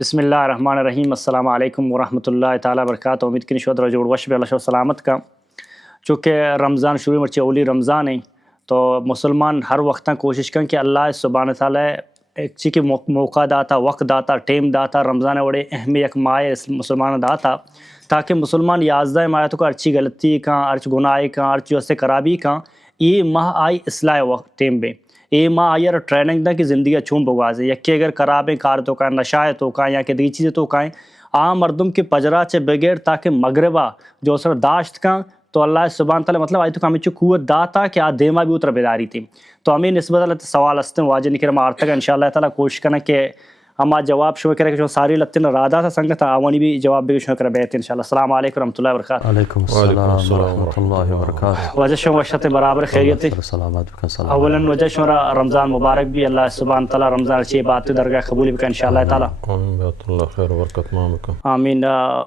بسم اللہ الرحمن الرحیم السلام علیکم ورحمۃ اللہ تعالیٰ وبرکاتہ. امید کنی شود رجوع وش اللہ شو سلامت کا. چونکہ رمضان شروع مرچے اولی رمضان ہیں تو مسلمان ہر وقت کوشش کریں کہ اللہ سبحانہ تعالیٰ ایک چی کہ موقع داتا، وقت داتا، ٹیم داتا. رمضان بڑے اہم یک ماہ مسلمان داتا تاکہ مسلمان 11 ماہ تو کا ارچی غلطی کا، ارچ گناہ کا، ارچ جو سے خرابی کا یہ ماہ آئی اصلاح وقت ٹیم بے یہ ماں آئی ٹریننگ دا کہ زندگی چھوم بگوازے یکی اگر خرابیں کار تو کائیں نشائے تو کائیں یا کہ دی چیزیں تو کائیں عام مردم کے پجرا چے بغیر تاکہ مغربہ جو سر داشت کا تو اللہ سبحانہ تعالیٰ مطلب آئی تو ہمیں چو قوت داتا کہ دیما بھی اتر بیداری تھی. تو ہمیں نسبت اللہ سوال ہستے ہیں واجہ نکر مارتا کہ انشاءاللہ تعالیٰ کوشش کرنا کہ ہما جواب شو کرے کہ جو ساری لطن رادا تھا سنگت آوانی بھی جواب بھی شو کرے بیتے انشاءاللہ. السلام علیکم ورحمۃ اللہ وبرکاتہ. علیکم السلام ورحمۃ اللہ وبرکاتہ. وجہ شو وشت برابر خیریت اولا وجہ شو رمضان مبارک بھی اللہ سبحانہ تعالیٰ رمضان اچھی بات درگاہ قبول بھی انشاءاللہ تعالیٰ. آمین.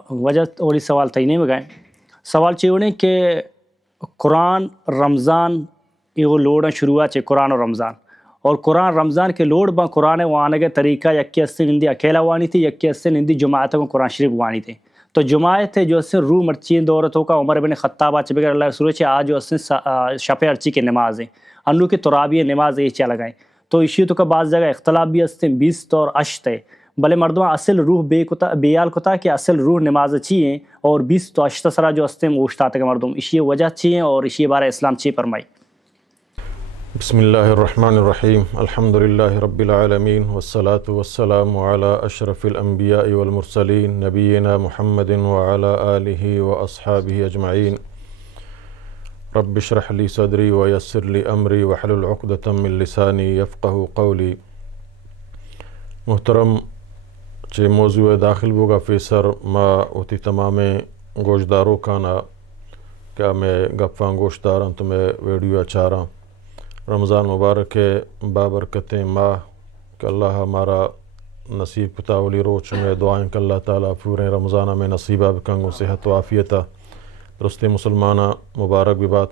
وجہ اولی سوال تینے میں گئے سوال چیونے کہ قرآن رمضان یہ لوڑا شروعات چے قرآن و رمضان اور قرآن رمضان کے لوڑ با قرآن وانگے طریقہ یکی اس سے نندی اکیلا وانی تھی یکی اس سے نندی جماعتوں کو قرآن شریف وانی تھی. تو جماعت ہے جو اس سے روح مرچین دورتوں کا عمر بن خطاب آچے بگر اللہ رسول چے آج جو اس سے شپ ارچی کے نماز ہیں انو کی ترابی نماز یہ چلا گئے تو اسی تو کا بعض جگہ اختلاف بھی اس سے 20 اور اشت ہے بلے مردمہ اصل روح بیال کتا کہ اصل روح نماز چیئیں اور 20 تو اشت سرا جو اس سے موشتات کے مردم اسی وجہ چیئیں اور اسی بارے اسلام چی فرمائی. بسم اللہ الرحمن الرحیم الحمدللہ رب العالمین والصلاة والسلام علی اشرف الانبیاء والمرسلین نبینا محمد وعلی آلہ واصحابہ اجمعین. رب اشرح لی صدری ویسر لی امری واحلل عقدۃ من لسانی یفقہ قولی. محترم چے موضوع داخل ہوگا فیسر ما اوتی تمام گوشداروں کانا کیا میں گپاں گوشداراں تو میں ویڈیو اچاراں. رمضان مبارک بابرکتیں ماہ کہ اللہ ہمارا نصیب پتاولی روچ میں دعائیں کہ اللہ تعالیٰ پورے رمضانہ میں نصیبہ بکنگو صحت و عافیتہ درست مسلمانہ مبارک بھی بات.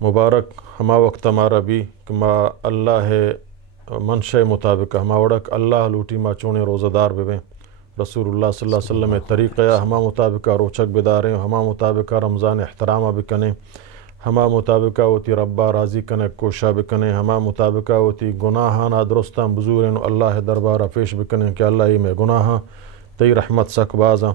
مبارک ہما وقت ہمارا بھی کہ ما اللہ منشے مطابق ہما وڑک اللہ لوٹی ما چونے روزہ دار بے رسول اللہ صلی اللہ علیہ وسلم طریقہ ہما مطابقہ روچک بداریں ہما مطابقہ رمضان احترامہ بکنے ہما مطابقہ ہوتی ربا راضی کنے کوشا بکنے ہما مطابقہ ہوتی گناہانا درستاں بزوریں اللہ دربارہ پیش بکنے کہ اللہ ہی میں گناہاں تی رحمت سک بازاں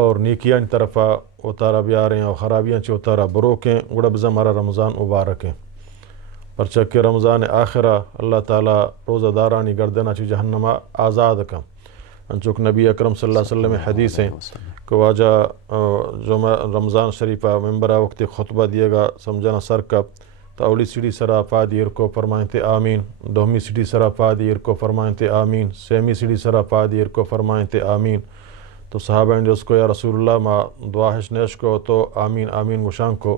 اور نیکیاں طرفہ اتارا بیاریں اور خرابیاں چی اتارا بروکیں گڑب زمارا رمضان مبارکیں. پرچہ کہ رمضان آخرہ اللہ تعالیٰ روزہ دارانی گردنا چی جہنمہ آزاد کا انچوک نبی اکرم صلی اللہ علیہ وسلم حدیث ہیں کہ واجہ جو رمضان شریفہ ممبرہ وقت خطبہ دیے گا سمجھنا سر کا تو اولی سیڑھی سرا پا دیر کو فرمائیں تے آمین، دوہمی سیڑھی سرا پا دیر کو فرمائیں تے آمین، سیمی سیڑھی سرا پا دیر کو فرمائیں تے آمین. تو صحابہ جو اس کو یا رسول اللہ ما دعاہش نیش کو تو آمین آمین گشان کو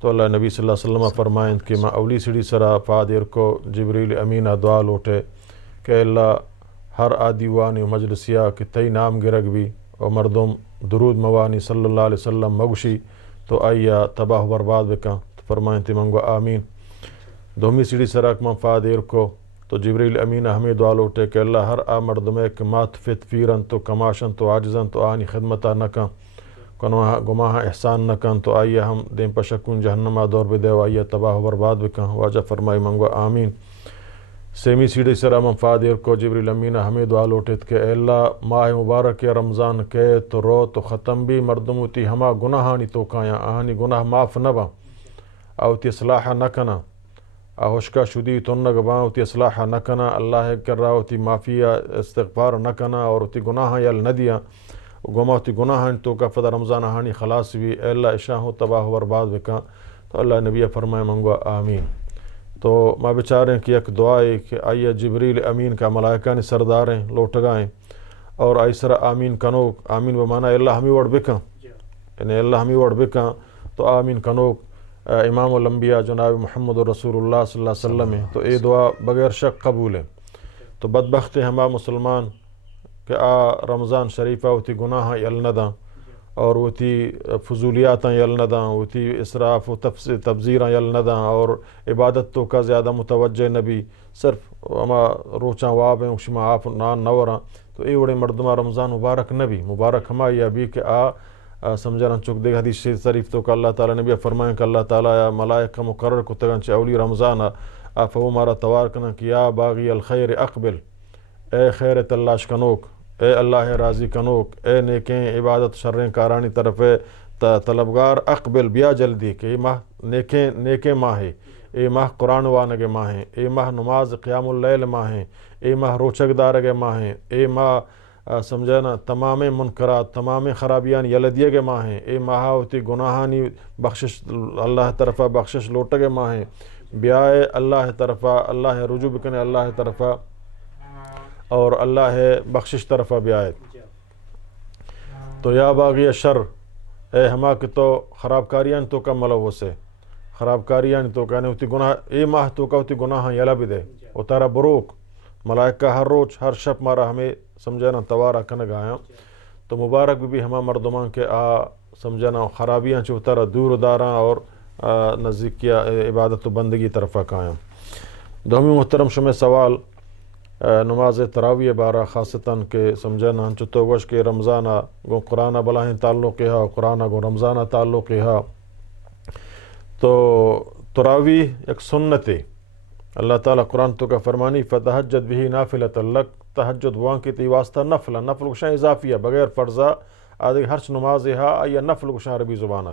تو اللہ نبی صلی اللہ علیہ وسلم فرمائیں کہ ما اولی سیڑھی سرا پا دیر کو جبریل امینہ دعا لوٹے کہ اللہ ہر آدیوانی مجلسیہ کہ تی نام گرگ بھی اور مردم درود موانی صلی اللہ علیہ وسلم مگشی تو آئیا تباہ و برباد بکا تو فرمائیں تی منگو آمین. دومی سیڑھی سراک من پا دیر کو تو جبریل امینہ ہمیں دعا لوٹے کہ اللہ ہر آ مردمے کہ مات فت فیرن تو کماشن تو عاجزن تو آنی خدمتہ نکن گماہ احسان نکن تو آئیا ہم دین پشکون جہنمہ دور بدے و آئیا تباہ و برباد بکن. واجہ فرمائی منگو آمین. سیمی سیڑھی سرا من پا دیر کو جبریل امینہ ہمیں دعا لوٹت کہ اے اللہ ماہ مبارک رمضان کے تو رو تو ختم بھی مردموتی ہما گناہانی تو کایا آہانی گناہ معاف نبا آوتی اصلاح نکنا آہوشکا شدی تنگ باں اوتی اصلاح نکنا اللہ کر رہا ہوتی معافیہ استغفار نکنا اور اوتی گناہ یل ندیا گما ہوتی گناہ تو کا فدا رمضان آہانی خلاص بھی اے اللہ اشاہ ہو تباہ و برباد بکا. تو اللہ نبی فرمائے منگو آمین. تو ما بچاریں کہ ایک دعائے کہ آئیے جبریل امین کا ملائکہ نے سرداریں لوٹ گائیں اور آئی سر آمین کنوک آمین بمانا اللہ ہمیں وڑ بکاں یعنی اللہ ہمیں وڑ بکاں تو آمین کنوک امام الانبیاء جناب محمد رسول اللہ صلی اللہ علیہ وسلم تو اے دعا بغیر شک قبول ہے. تو بدبخت ہما مسلمان کہ رمضان شریفہ ہوتی گناہ یلنداں اور وتی فضولیاتاں یلنداں وتی اسراف و تبذیراں یلنداں اور عبادت تو کا زیادہ متوجہ نبی صرف اما روچاں واب ہیں شما آپ نان نوراں تو اے وڑے مردمہ رمضان مبارک نبی مبارک ہما یا بھی کہ سمجھنا چک دے حدیث شریف تو کہ اللہ تعالیٰ نے بھی فرمائیں کہ اللہ تعالیٰ یا ملائکہ مقرر کو تگن چے اولی رمضان فو مارا توار کنا کہ یا باغی الخیر اقبل، اے خیر تلاش کنوک، اے اللہ راضی کنوک، اے نیکیں عبادت شریں کارانی طرف طلبگار اقبل بیا جلدی کہ یہ ماہ نیکیں ماہ ہے، اے ماہ قرآن وانگ ماہ ہیں، اے ماہ نماز قیام اللیل ماہ ہیں، اے ماہ روچک دارگ ماہ ہیں، اے ماہ سمجھنا تمام منکرات تمام خرابیان یلدیے کے ماہ ہیں، اے ماہ ہوتی گناہانی بخشش اللہ طرفہ بخشش لوٹگ ماہ ہیں، بیائے اللہ طرفہ اللہ رجوع بکنے اللہ طرفہ اور اللہ بخشش طرفہ بیائے۔ تو یا باغی شر، اے ہما کہ تو خراب کاریان تو کا ملوث ہے، خراب کاریان تو کہنے ہوتی گناہ اے ماہ تو کا ہوتی گناہ یلا بھی دے اتارا بروک ملائکہ ہر روز ہر شب مارا ہمیں سمجھنا توارا کنگ آیا۔ تو مبارک بھی ہما مردمان کے سمجھنا خرابیاں چو اتارا دور داراں اور نزدیک کیا عبادت و بندگی طرفہ قائم۔ دومی محترم شمع سوال نماز تراویح بارہ خاصتاً کہ سمجھنا چتو گوش کے رمضانہ گو قرآن بلاہیں تعلق ہا قرآن گو رمضانہ تعلق ہا۔ تو تراویح ایک سنت ہے، اللہ تعالیٰ قرآن تو کا فرمانی فتہجد بھی نافلۃ لک، تہجد وہاں کی تی واسطہ نفل گشاں اضافیہ بغیر فرضہ آدھے ہرچ نماز ہا یا نفل گشاں عربی زبانہ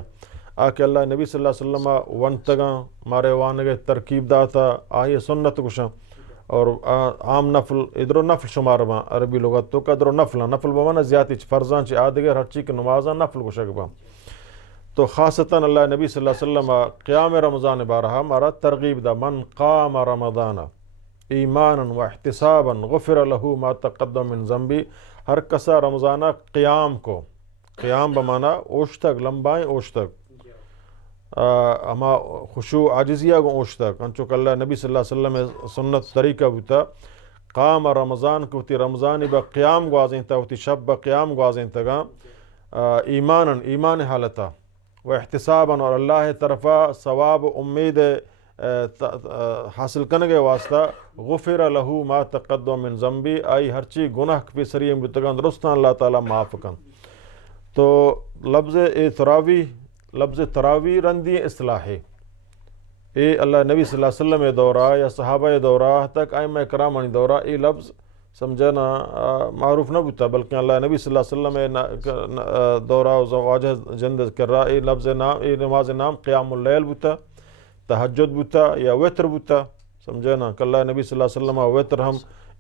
آکے اللہ نبی صلی اللہ علیہ وسلم ونتگاں مارے وانگے ترکیب داتا آئیے سنت گشاں اور عام نفل ادھر نفل شمار ماں عربی لغت تو قدر نفل بمانا زیادی فرضان چی آدھگر ہر چیز نمازاں نفل گشک با۔ تو خاصتاً اللہ نبی صلی اللہ علیہ وسلم قیام رمضان بارہا مارا ترغیب دا من قام رمضان ایمانا و احتسابا غفر له ما تقدم من ذنبی، ہر کسا رمضانہ قیام کو، قیام بمانا اوشتک لمبائیں اوشتک اما خشوع عاجزیہ کو اوشتک انچو کہ اللہ نبی صلی اللہ علیہ وسلم سنت طریقہ ہوتا قام رمضان کو تی رمضانی با قیام گوازیں تا ہوتی شب با قیام گوازیں تگا ایمانا ایمان حالتا و احتساباً اور اللہ طرفہ ثواب امید حاصل کرنے کے واسطہ غفر له ما تقدم من ذنبی آئی ہر چی گناہ پہ سریم بتگان درستان اللہ تعالیٰ معاف کن۔ تو لفظ تراویح رندی اصطلاح ہے، اے اللہ نبی صلی اللہ علیہ وسلم دورہ یا صحابہ دورہ تک ائمہ کرامانی دورہ اے لفظ سمجھنا معروف نہ بتا، بلکہ اللہ نبی صلی اللہ علیہ وسلم دورہ واجہ جند کر رہا اے لفظ نام اے نماز نام قیام اللیل بتا، تہجد بتا یا وتر بتا، سمجھنا کہ اللہ نبی صلی اللہ علیہ وسلم وتر ہم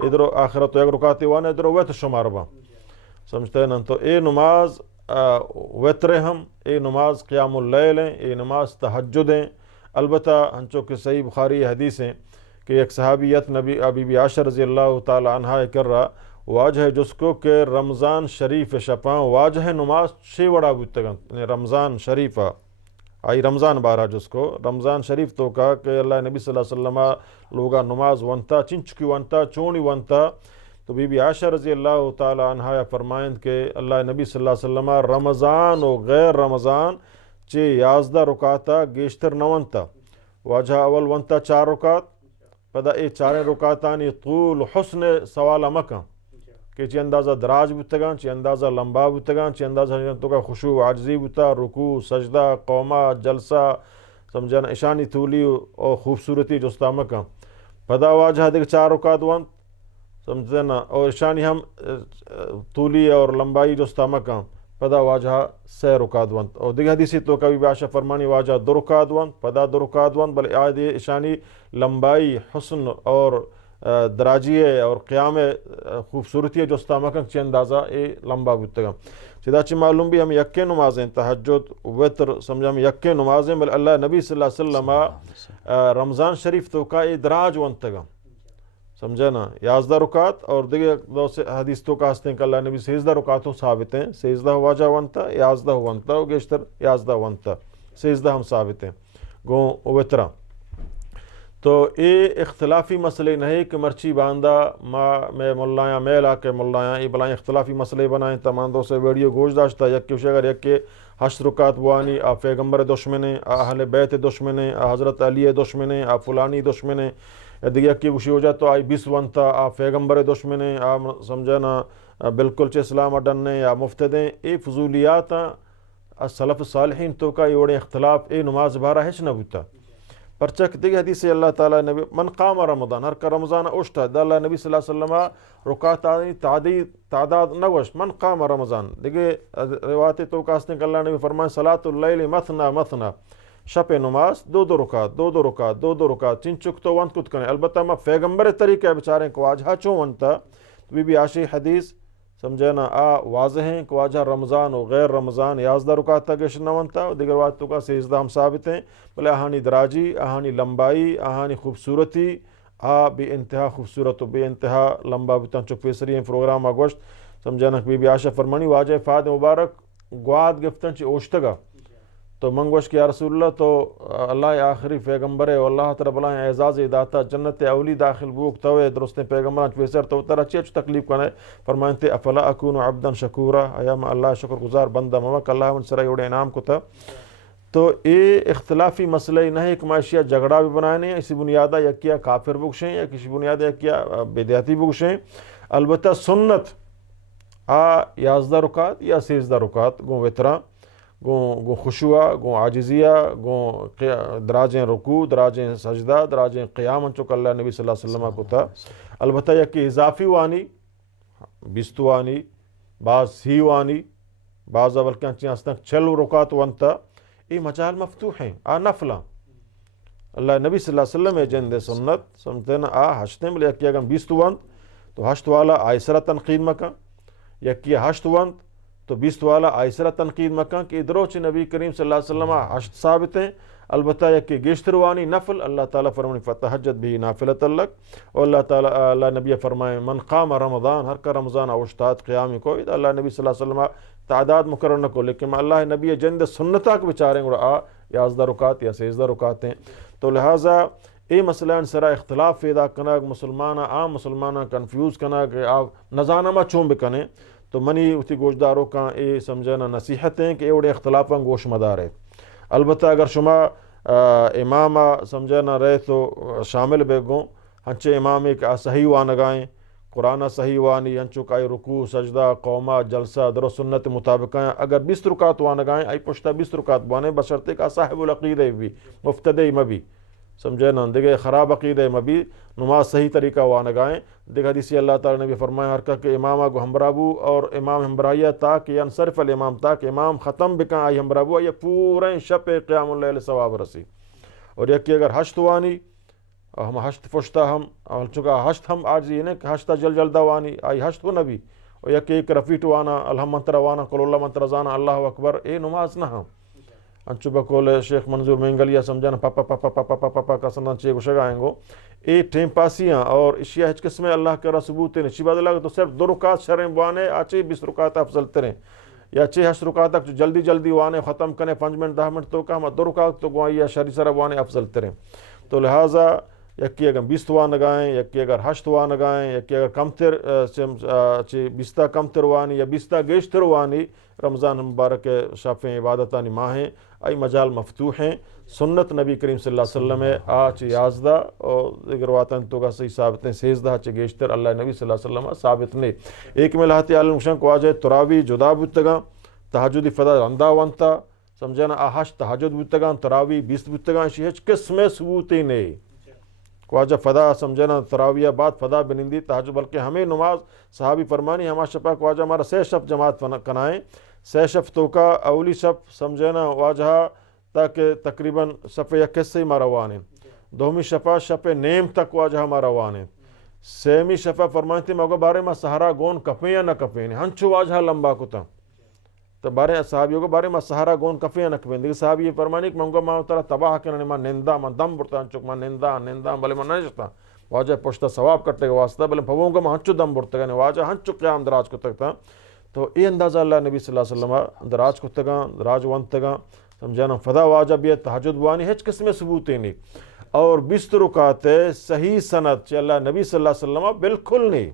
ادھر آخرت ایک رکاتی وانا ادھر وتر شمار با سمجھتے ہیں نا۔ تو اے نماز وتر ہم اے نماز قیام اللیل ہیں، اے نماز تہجد ہیں۔ البتہ ہنچو کہ صحیح بخاری حدیث ہیں کہ ایک صحابیت نبی بی بی عائشہ رضی اللہ تعالی عنہ کر رہا واجہ جس کو کہ رمضان شریف شپاں واجہ نماز چھ وڑا بودتگن رمضان شریف آئی رمضان بارہ جس کو رمضان شریف تو کہا کہ اللہ نبی صلی اللہ علیہ وسلم لوگا نماز ونتا چنچکی ونتا چونی ونتا۔ تو بی بی عائشہ رضی اللہ تعالی عنہ فرمائند کہ اللہ نبی صلی اللہ علیہ وسلم رمضان و غیر رمضان چے 11 رکاتا گیشتر نونتا واجہ اول ونتا 4 رکات پدا اے 4 رکاتانی طول حسن سوال مکہ کہ چی اندازہ دراج بودتگان چی اندازہ لمبا بودتگان چی اندازہ تو کا خشوع عاجزی بودتا رکوع سجدہ قومہ جلسہ سمجھنا اشانی طولی اور خوبصورتی جستا مکہ پدا واجہ دیکھ 4 رکات ونت سمجھنا اور اشانی ہم طولی اور لمبائی جستا مکہ پدا واجہ 6 رکات ونت اور دیکھ حدیثی تو کبھی باشا فرمانی واجہ 2 رکات ونت پدا 2 رکات ونت بل آدھی اشانی لمبائی حسن اور دراجیے اور قیام خوبصورتی جستا مکن چی اندازہ اے لمبا بودتگا چیدہ چی معلوم بھی ہم یکے نمازیں تہجد وتر سمجھا ہم یکے نمازیں بل اللہ نبی صلی اللہ علیہ وسلم رمضان شریف تو کا ادراج ونتگا سمجھا نا 11 رکات اور دیکھے دو سے حدیث تو کا ہستے ہیں کہ اللہ نبی 16 رکاتوں ثابت ہیں 16 واجہ ونتا 11 ونتا و گیشتر 11 ونتا 16 ہم ثابت ہیں گو وترہ۔ تو اے اختلافی مسئلے نہیں کہ مرچی باندھا میں ملایاں میں علاقے ملایاں ای بلائیں اختلافی مسئلے بنائیں تمام دو سے ویڈیو گوش داشتا یکی وشے اگر یکی 8 رکات بوانی آ پیغمبر دشمنے آ اہل بیت دشمنے آ حضرت علی دشمنے آ فلانی دشمنے دیکھ یکی وشی ہو جائے تو آئی 20 ونتا آ پیغمبر دشمنے آ سمجھنا بالکل چ اسلام اڈنے یا مفتدیں اے فضولیات سلف صالحین تو کا یہ اختلاف اے نماز بارہ ہچ نہ بوتا پرچک دیگه حدیث اللہ تعالی نبی من قام رمضان ہر کا رمضان اوشتا اللہ نبی صلی اللہ علیہ وسلم رکعت تعداد نوش من قام رمضان دیگه روایت تو کاسنے کہ اللہ نبی فرمائے صلاۃ اللیل مثنا مثنا شب نماز دو رکعت چن چک تو ونت کت کنے البتہ ما پیغمبر طریقہ بیچارے کو آج چوں ونتا بی بی عائشہ حدیث سمجھے نا واضح ہیں کہ واجہ رمضان و غیر رمضان 11 رکعت تک نونتا دیگر بات تو کا 13 ہم ثابت ہیں بلے اہانی دراجی اہانی لمبائی اہانی خوبصورتی بے انتہا خوبصورت و بے انتہا لمبا بتاں چک پیسری ہیں پروگرام گوشت سمجھے نا بی بی عائشہ فرمانی واجہ فاد مبارک گواد گفتن چی اوشتگا تو منگوش کہ یا رسول اللہ تو اللہ آخری پیغمبر ہے اللہ تعالی بلائیں اعزاز داتا جنت اولی داخل بوک توے درست پیغمبران پیسر تو ترا چی تکلیف کنے فرمائیں تے افلا اکون عبدا شکورا ایا ما اللہ شکر گزار بندہ ممک اللہ من سرائی اڑے انعام کو تھا تو اے اختلافی مسئلہ نہ ہے کہ معاشیہ جھگڑا بھی بنانے اسی بنیادہ یا کیا کافر بکشیں یا کسی بنیادہ یا کیا بدعتی بکشیں البتہ سنت 11 رکعت یا 13 رکعت گو وترا گو خشوع گو عاجزیہ گو دراجیں رکوع دراجیں سجدہ دراجیں قیام چک اللہ نبی صلی اللہ علیہ وسلم کو تھا البتہ یک کہ اضافی وانی بیستوانی بعض ہی وانی بعض بلکہ چین استنک 6 رکعت ونتا یہ مجال مفتوح ہیں نفلا اللہ نبی صلی اللہ علیہ وسلم جن دے سنت سمجھتے نا ہشتے ملے یکی اگر 20 ونت تو ہشت والا آئسرہ تنقید مکان یکی ہشت ونت تو 20 والا آئسرہ تنقید مکان کہ ادروچ نبی کریم صلی اللہ علیہ وسلم ہشت ثابت ہیں البتہ یکی گیشتروانی نفل اللہ تعالیٰ فرمانی فتحجد بھی نافلۃ لک اور اللہ تعالیٰ اللہ نبی فرمائے من قام رمضان ہر کا رمضان اوشتاد قیامی کو اللہ نبی صلی اللہ علیہ وسلم تعداد مقرر نہ کو لیکن اللہ نبی جند سنتا کے بچاریں گوڑا 11 رکعت یا 13 رکعت ہیں تو لہٰذا اے مسئلہ سرا اختلاف پیدا کنا مسلمانہ عام مسلمانہ کنفیوز کنا کہ آپ نزانہ چون بکنے تو منی اتی گوشداروں کا اے سمجھنا نصیحتیں کہ اوڑے اختلافاں گوش مدار ہے البتہ اگر شما امام سمجھنا رہے تو شامل بے گوں ہنچے امام ایک صحیح وانگائیں قرآن صحیح وانی ہنچو کائی رکوع سجدہ قومہ جلسہ در سنت مطابق ہیں اگر 20 رکعت وانگائیں آئی پشتہ 20 رکعت بانے بشرطے کا صاحب العقیدہ بھی مفتدی مبی سمجھے نا دیکھے خراب عقیدہ مبی نماز صحیح طریقہ وانگائیں دیکھ حدیثی اللہ تعالیٰ نے بھی فرمایا ہر کہ امامہ کو ہمبرابو اور امام ہمبرائیہ تاکہ ینصرف الامام تاکہ امام ختم بکا آئی ہمبرابو یہ پورے شب قیام اللیل ثواب رسی اور یہ کہ اگر ہشت وانی ہم ہشت پشتہ ہم چکا ہشت ہم آج یہ نہیں کہ ہشتہ جلدہ وانی آئی ہشت و نبی اور یہ کہ ایک رفیٹ وانا الحمد منتر وانا قل اللہ منتر زانا اللہ اکبر اے نماز نہ ہم انچو بکول شیخ منظور مینگلیا سمجھانا پاپا پاپا پاپا پاپا پاپا کا سنان چیئے گوشگائیں گو اے ٹیم پاسیاں اور اشیاء ہچ قسمیں اللہ کے ثبوت ہیں شی بات اللہ تو صرف 2 رکعت شرم وانے آچے 20 رکعت افضل تریں یا 6 رکعت تک جلدی جلدی وانے ختم کرنے 5 منٹ 10 منٹ تو کہاں 2 رکعت تو گوائیں یا شری سر وانے افضل تریں تو لہٰذا یکی اگر 20 وانگائیں یکی اگر 8 وانگائیں یکی اگر کم تر 20 کم تر وانی یا 20 گیشتر وانی رمضان مبارک شافیں عبادتانی ماہیں آئی مجال مفتوح ہیں سنت نبی کریم صلی اللہ علیہ وسلم آچ 11 اور دیگر واتن تو کا صحیح ثابت ہیں 16 چ گیشتر اللہ نبی صلی اللہ علیہ وسلم ثابت نہیں ایک میں لہتی عالم شن کو آجائے تراوی جدا بودتگاں تہجدی فدا رندہ وانتا سمجھنا آہش تہجد بودتگاں تراوی 20 بودتگاں اسی ہچ قسم ثبوتی نہیں خواجہ فدا سمجھنا تراویہ بعد فدا بنندی تہجد بلکہ ہمیں نماز صحابی فرمانی ہما شفا خواجہ ہمارا 6 شف جماعت کنائیں 6 شف تو کا اولی شف سمجھنا واجہ تاکہ تقریباً شف یک حصے ہی ماروانے دومی شفا شف نیم تک واجہ ماروانے سیمی شفا فرمانتی موقع بارے میں سہارا گون کپیں یا نہ کپیں ہنچو واجہ لمبا کتا تو بارے صحابیوں کو بارے میں سہارا گون کفیں یا نہ کپیں دیکھ صحابی یہ فرمانی کہ منگو ماں ترہ تباہ کرنے میں نندہ میں دم برتا ہنچوک میں نندہ بلے میں نہیں جتا واجہ پشتہ ثواب کرتے گا واسطہ بلے پھووں کو میں ہنچو دم برتا گا واجہ ہنچو قیام دراج کو تکتا تو یہ اندازہ اللہ نبی صلی اللہ علیہ وسلم دراج کو تگا دراج وانتگا سمجھانا فدا واجہ بھی تہجد وانی ہچ قسم ثبوتی نہیں اور 20 رکعت صحیح سند چی اللہ نبی صلی اللہ علیہ وسلم بالکل نہیں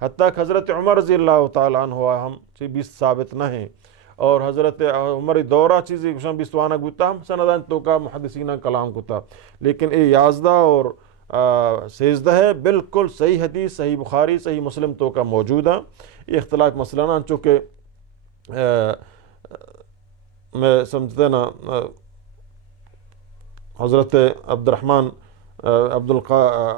حتیٰ کہ حضرت عمر رضی اللہ تعالیٰ عنہ ہوا ہم چی 20 ثابت نہ ہیں اور حضرت عمر دورہ چیزی کشن 20 وانا گوتا ہم سندان تو کا محدثینہ کلام کوتا لیکن اے 11 اور 16 ہے بالکل صحیح حدیث صحیح بخاری صحیح مسلم تو کا موجود ہے یہ اختلاف مسئلہ نا چونکہ میں سمجھتے نا حضرت عبد الرحمن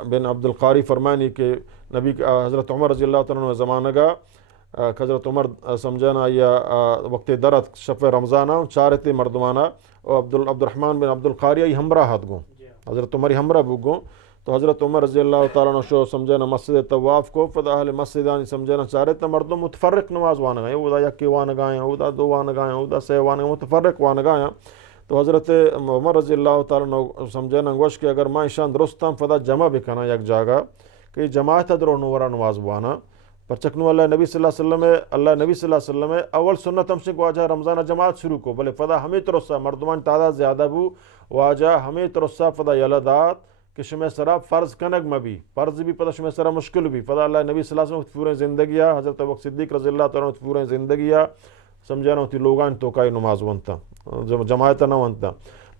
بن عبد القاری فرمانی کہ نبی حضرت عمر رضی اللہ تعالیٰ عنہ زمانہ کا حضرت عمر سمجھانا یا وقت درت شف رمضانہ چارت مردمانہ اور عبد الرحمن بن عبد القاری ہمراہ ہاتھ گوں حضرت عمر ہمراہ بگوں تو حضرت عمر رضی اللہ تعالیٰ عنہ شو سمجھانا مسجد طواف کو فدا اہل مسجدانی سمجھانا چارت مردم متفرق نماز وان گائیں اودا یکی وان گائیں اودا دو وان گائیں اودا سے وان گائیں متفرق وان گائیں تو حضرت عمر رضی اللہ تعالیٰ عنہ سمجھانا گوش کہ اگر میں ایشان درستم فدا جمع بکنا یک جاگہ کہ جماعت درو نورا نماز وانا پرچکنو اللہ نبی صلی اللہ علیہ وسلم اللہ نبی صلی اللہ علیہ وسلم اول سنت ہم سے کو واجہ رمضان جماعت شروع کو بلے فدا ہمیں ترسا مردمان تعداد زیادہ بو واجہ ہمیں ترسا فدا یلدات کہ شمع سرا فرض کنگ مبی فرض بھی پتہ شمع سرا مشکل بھی فدا اللہ نبی صلی اللہ علیہ وسلم پورے زندگیہ حضرت ابوبکر صدیق رضی اللہ تعالیٰ عنہ پورے زندگیہ سمجھانا ہوتی لوگان تو کائی نماز ونتا جماعت نہ ونتا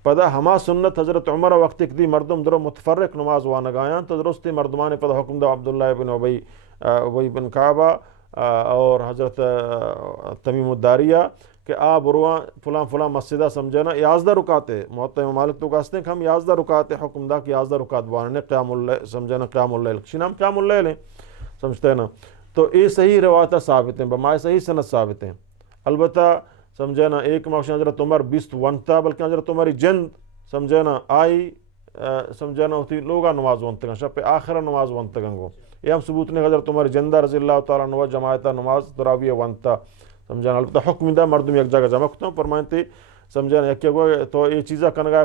پدا ہما سنت حضرت عمر وقت دی مردم درو متفرق نماز وانگایاں تو درستی مردمان پدا حکم دا عبداللہ بن ابی بن کعبہ اور حضرت تمیم الداریہ کہ آپ بروان فلاں فلاں مسجدہ سمجھنا 11 رکاتے محتہ امام مالک تو کہتے ہیں کہ ہم 11 رکاتے حکم دا کہ 11 رکات بانے قیام اللیل سمجھنا قیام اللیل کسی نام قیام اللیل ہیں سمجھتے ہیں نا تو یہ صحیح روایتہ ثابت ہیں بمائے صحیح سند ثابت ہیں البتہ سمجھنا ایک موقع حضرت عمر 20 ونتا بلکہ حضرت عمر جند سمجھنا آئی سمجھنا ہوتی لوگا نماز ونتگاں شب پہ آخر نماز ونتگاں گو یہ ہم ثبوت نے حضرت عمر جندہ رضی اللہ تعالیٰ عنہ جماعتہ نماز تراویح ونتا سمجھنا البتہ حکم دا مردم یک جگہ جمع کرتا ہوں فرمائیں سمجھنا یک گو تو یہ چیزہ کنگا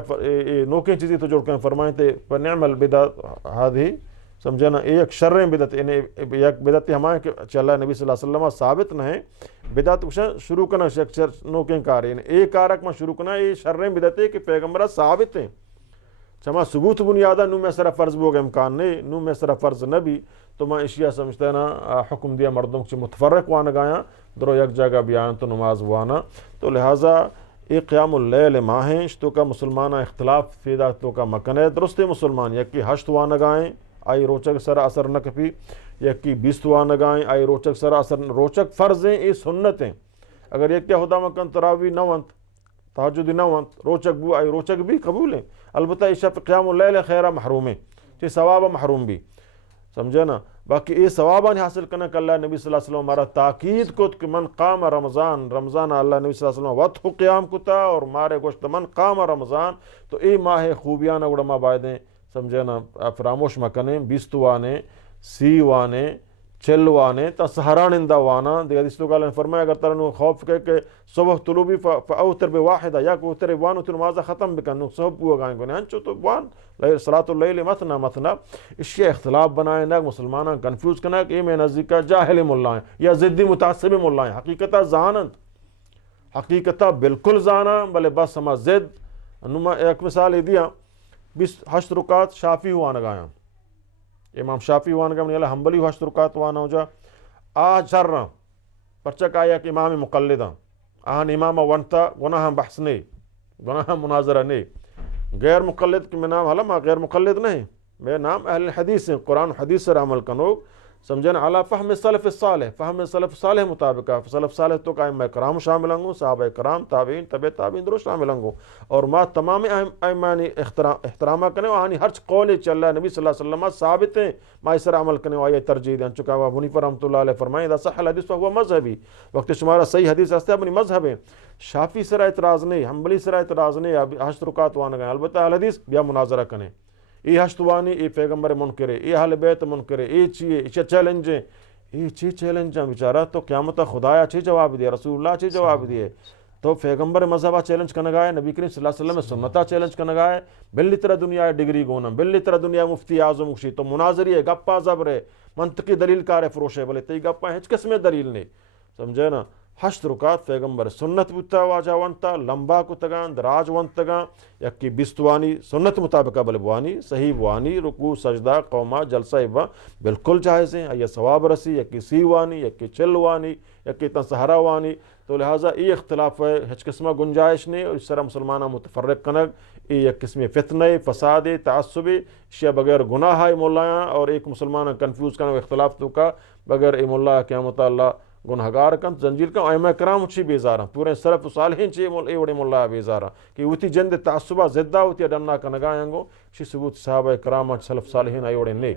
نوکیں چیزیں تو جوڑ کر فرمائیں پر نعم البدعۃ ہادھی سمجھنا ایک شرع بدعت ایک بدعت ہمائیں کہ اللہ نبی صلی اللہ علیہ وسلم ثابت نہ ہے بدعت شروع کرنا نوکیں کار ہے ایک کارک میں شروع کرنا یہ شرع بدعت ہے کہ پیغمبرہ ثابت ہیں چما ثبوت بنیادہ نو میں سرا فرض بوگ امکان نہیں نو میں سرا فرض نہ بھی تو میں اشیاء سمجھتے نا حکم دیا مردوں سے متفرق وانا گایا درو یک جگہ بیان تو نماز وانا تو لہٰذا ایک قیام اللیل ماہیں تو کا مسلمانہ اختلاف فیدہ تو کا مکن ہے درست مسلمان یک کی 8 وانا گائیں آئی روچک سرا اثر نہ کپی یک کی 20 وانا گائیں آئی روچک سرا اثر روچک فرض ہیں یہ سنت ہیں اگر یک کیا خدا مکن تراوی نہ ونت تہجد نہ ونت روچک بو آئی روچک بھی قبول ہیں البتہ عشاء پہ قیام اللیل خیرہ محروم ہے یہ ثواب محروم بھی سمجھے نا باقی یہ ثوابان حاصل کرنا کہ اللہ نبی صلی اللہ علیہ وسلم ہمارا تاکید کو کہ من قام رمضان اللہ نبی صلی اللہ علیہ وسلم وقت قیام کتا اور مارے گوشت من قام رمضان تو اے ماہ خوبیاں اڑما بائدیں سمجھے نا فراموش مکنے 20 وانے 30 وانے 40 وانے تا سہرانندہ وانا دیکھ حدیث تو کہا فرمایا اگر ترنو خوف کہ صبح طلوبی فاوتر بواحدہ یا کہ اوتر وانو تو نمازہ ختم بکنو صبح پوہ گائیں گونے ہنچو تو وان صلاة اللیل مثنا اشیاء اختلاف بنائیں ناک مسلمانہ کنفیوز کرنا کہ یہ میں نزدیکہ جاہل ملائیں یا ضدی متعصب ملائیں حقیقتہ زانند حقیقتہ بالکل زانا بلے بس ہما زد انہوں ایک مثال دیا 8 رکعت شافی ہوانا گایا امام شافی ہوانا گایا اللہ حنبلی 8 رکعت ہوانا ہو جا شرنا پرچک آیا کہ امام مقلدہ آہن امام ونتا گناہ بحث نہیں گناہ مناظرہ نہیں غیر مقلد کہ میں نام حلما غیر مقلد نہیں میں نام اہل حدیث ہیں قرآن حدیث سے عمل کنو سمجھنا علی فہم سلف صالح فہم سلف صالح مطابقہ سلف صالح تو ائمہ کرام شامل ہوں صحابہ کرام تابعین تبع تابعین درو شامل ہوں اور ما تمام ائمانی احترامہ کرنے وہانی ہر قول چل نبی صلی اللہ علیہ وسلم ثابت ہیں ما اس طرح عمل کرنے وائی ترجیح دیں چکا ابو حنیفہ رحمۃ اللہ علیہ فرمائیں اذا صح الحدیث فهو مذہبی وقت شمارا صحیح حدیث ہے اپنی مذہب ہے شافی سرا اعتراض نہیں حنبلی سرا اعتراض نہیں 8 رکعت وان گئے البتہ اہل حدیث بیا مناظرہ کریں یہ ہشتوانی یہ پیغمبر منکرے یہ اہل بیت منکرے یہ چیئے یہ چیلنجیں یہ چیلنجاں بیچارہ تو قیامت خدایا چی جواب دیے رسول اللہ چی جواب دیے تو پیغمبر مذہبہ چیلنج کرنے گائے نبی کریم صلی اللہ علیہ وسلم سنتہ چیلنج کرنے گائے بلی طرح دنیا ڈگری گونا بلی طرح دنیا مفتی اعظم اکشی تو مناظری ہے گپا زبرے منطقی دلیل کار فروشے بلے تی گپا ہچ قسم دلیل نہیں سمجھے نا 8 رکعت پیغمبر سنت بتا واجہ ونتا لمبا کو تگان دراج ونتگان یکی 20 وانی سنت مطابقہ بل بوانی صحیح بوانی رکوع سجدہ قومہ جلسہ ابا بالکل جائز ہیں یہ ثواب رسی یکی 30 وانی یکی 40 وانی یکی تنسہرہ وانی تو لہٰذا یہ اختلاف ہے ہچ قسمہ گنجائش نہیں اور اس طرح مسلمانہ متفرق کنگ یہ ایک قسم فتنہ فساد تعصب اشیاء بغیر گناہ ہے مولانا اور ایک مسلمانہ کنفیوز کرنا اختلاف تو کا بغیر ایم اللہ قیامت اللہ گنہگار کن زنجیر کن ائمہ کرام چی بیزارا پورے سلف صالحین چی ایوڑے ملا بیزارا کہ وتی جند تعصبہ زدہ وتی ڈنا کنگا ینگو چی ثبوت صحابہ کرام سلف صالحین ایوڑے نے